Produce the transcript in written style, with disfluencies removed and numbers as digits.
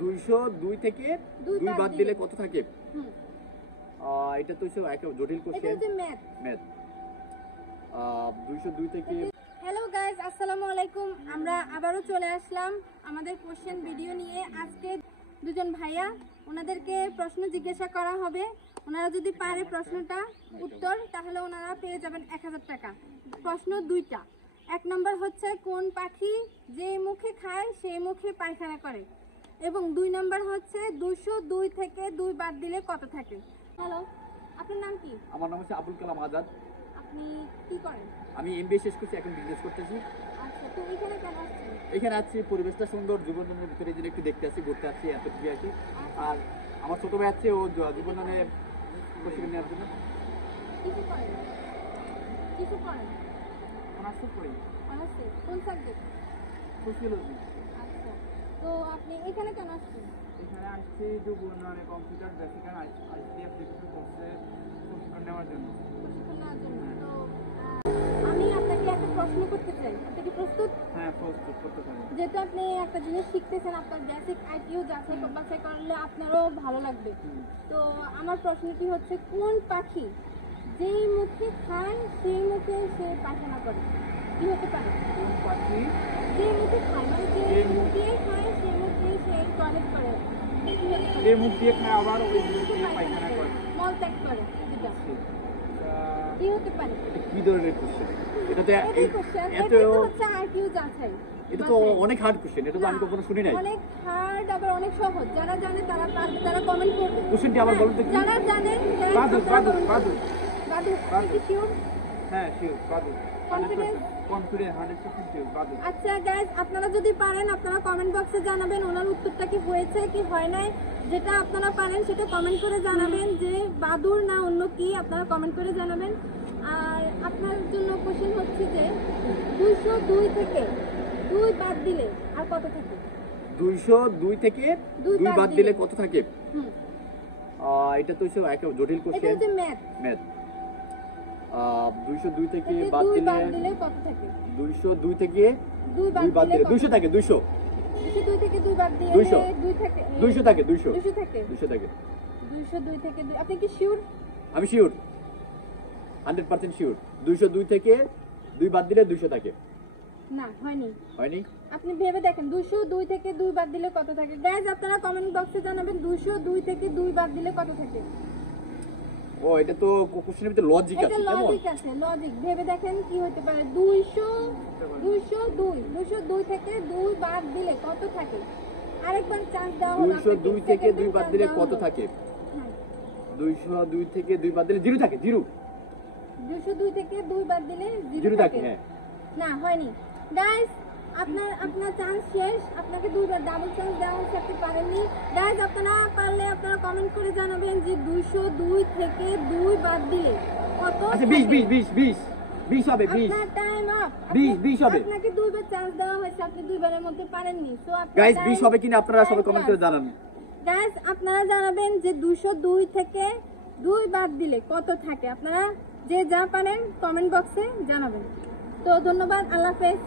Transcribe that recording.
202 থেকে 2 বাদ দিলে কত থাকে? এটা তো একটা জটিল কোশ্চেন। এটা হচ্ছে ম্যাথ। 202 থেকে। হ্যালো গাইস, আসসালামু আলাইকুম। আমরা আবারও চলে আসলাম আমাদের কোশ্চেন ভিডিও নিয়ে। আজকে দুজন ভাইয়া, ওনাদেরকে প্রশ্ন জিজ্ঞাসা করা হবে। ওনারা যদি পারে প্রশ্নটা উত্তর, তাহলে ওনারা পেয়ে যাবেন 1000 টাকা। প্রশ্ন দুইটা। 1 নম্বর হচ্ছে কোন পাখি যে মুখে খায় সেই মুখে পায়খানা করে, এবং 2 নম্বর হচ্ছে 202 থেকে 2 বাদ দিলে কত থাকে। হ্যালো, আপনার নাম কি? আমার নাম হচ্ছে আবুল কালাম আজাদ। আপনি কি করেন? আমি এমবিএ শেষ করছি, এখন বিজনেস করতেছি। আচ্ছা, তো এখানে কেন আসছেন? এখানে আছি, পরিবেশটা সুন্দর, জীবনের ভিতরে যে একটু দেখতে আসি, ঘুরতে আসি, এত খুবই আছি। আর আমার ছোট ভাই আছে, ও জীবনে প্রশিক্ষণ নেওয়ার জন্য। কিছু করেন? কিছু করেন? অনার্স করি। অনার্সে কোন সাবজেক্ট? সোশিওলজি। আচ্ছা, তো আপনি এখানে কেন আসছেন? এখানে আসছি জীবনে কম্পিউটার বেসিক আর আইসিএফ কিছু কোর্সে প্রশিক্ষণ নেওয়ার জন্য। প্রশিক্ষণ নেওয়ার জন্য। তো আমি আপনাকে একটা প্রশ্ন করতে চাই, আপনি কি প্রস্তুত? হ্যাঁ, প্রস্তুত করতে পারি। যেহেতু আপনি একটা জিনিস শিখতেছেন, আপনার বেসিক আইকিউ যাচাই বাছাই করলে আপনারও ভালো লাগবে। তো আমার প্রশ্নটি হচ্ছে, কোন পাখি যেই মুখে খায় সেই মুখে সে পায়খানা করে? কি হতে পারে? কোন পাখি যেই মুখে খায়, মানে যে মুখ দিয়ে খায় সেই মুখ দিয়ে সে টয়লেট করে। যে মুখ দিয়ে খায় আবার ওই মুখ দিয়ে পায়খানা করে, মল ত্যাগ করে, যেটা কি হতে পারে? এটা কি ধরনের কোশ্চেন? এটা তো এটাই কোশ্চেন, এত এটাই তো হচ্ছে আইকিউ যাচাই। এটা তো অনেক হার্ড কোশ্চেন, এটা তো আমি কখনো শুনি নাই। অনেক হার্ড, আবার অনেক সহজ। যারা জানে তারা পারবে, তারা কমেন্ট করবে। কোশ্চেনটি আবার বলুন তো কি? যারা জানে বাদু। কি শিওর? হ্যাঁ, শিওর বাদু। কনফিডেন্স? কনফিডেন্স 100% শিওর বাদু। আচ্ছা গাইস, আপনারা যদি পারেন আপনারা কমেন্ট বক্সে জানাবেন ওনার উত্তরটা কি হয়েছে কি হয় নাই। যেটা আপনারা পারেন সেটা কমেন্ট করে জানাবেন, যে বাদুর না অন্য কি, আপনারা কমেন্ট করে জানাবেন। আর আপনার জন্য কোশ্চেন হচ্ছে যে 202 থেকে 2 বাদ দিলে আর কত থাকে? 202 থেকে 2 বাদ দিলে কত থাকে? এটা তো একটা জটিল এটা কোশ্চেন। হচ্ছে ম্যাথ। 202 থেকে 2 বাদ দিলে দিলে কত থাকে? 202 থেকে 2 বাদ দিলে 200 থাকে। 200 থেকে 2 বাদ দিলে 2 থাকে। 200 থাকে। 200 থাকে। 200 থাকে। 202 থেকে 2, আপনি কি শিওর? আমি শিওর, 100% শিওর। 202 থেকে 2 বাদ দিলে 200 থাকে। না, হয়নি। আপনি ভেবে দেখেন 202 থেকে 2 বাদ দিলে কত থাকে। গাইস, আপনারা কমেন্ট বক্সে জানাবেন 202 থেকে 2 বাদ দিলে কত থাকে। ও, এটা তো কোশ্চেনের ভিতরে লজিক আছে। এটা লজিক আছে, লজিক। ভেবে দেখেন কি হতে পারে। 202 থেকে 2 বাদ দিলে কত থাকে। আরেকবার চান্স দেওয়া হলো। 202 থেকে 2 বাদ দিলে কত থাকে? 202 থেকে 2 বাদ দিলে 0 থাকে। 202 থেকে 2 বাদ দিলে 0 থাকে। হ্যাঁ, না, হয়নি। গাইস, আপনার চান্স শেষ। আপনাকে 2 বার ডাবল চান্স দেওয়া হচ্ছে, আপনি পারেননি। গাইস, আপনারা পারলে আপনারা কমেন্ট করে জানাবেন যে 202 থেকে 2 বাদ দিলে কত। আচ্ছা, 20 হবে। 20 আপনার টাইম আপ। 20 হবে। আপনাকে 2 বার চান্স দেওয়া হয়েছে, আপনি 2 বারের মধ্যে পারেননি। সো গাইস, 20 হবে কিনা আপনারা সবাই কমেন্ট করে জানান। গাইস, আপনারা জানাবেন যে 202 থেকে 2 বাদ দিলে কত থাকে। আপনারা যে যা পারেন কমেন্ট বক্সে জানাবেন। তো ধন্যবাদ, আল্লাহ হাফেজ।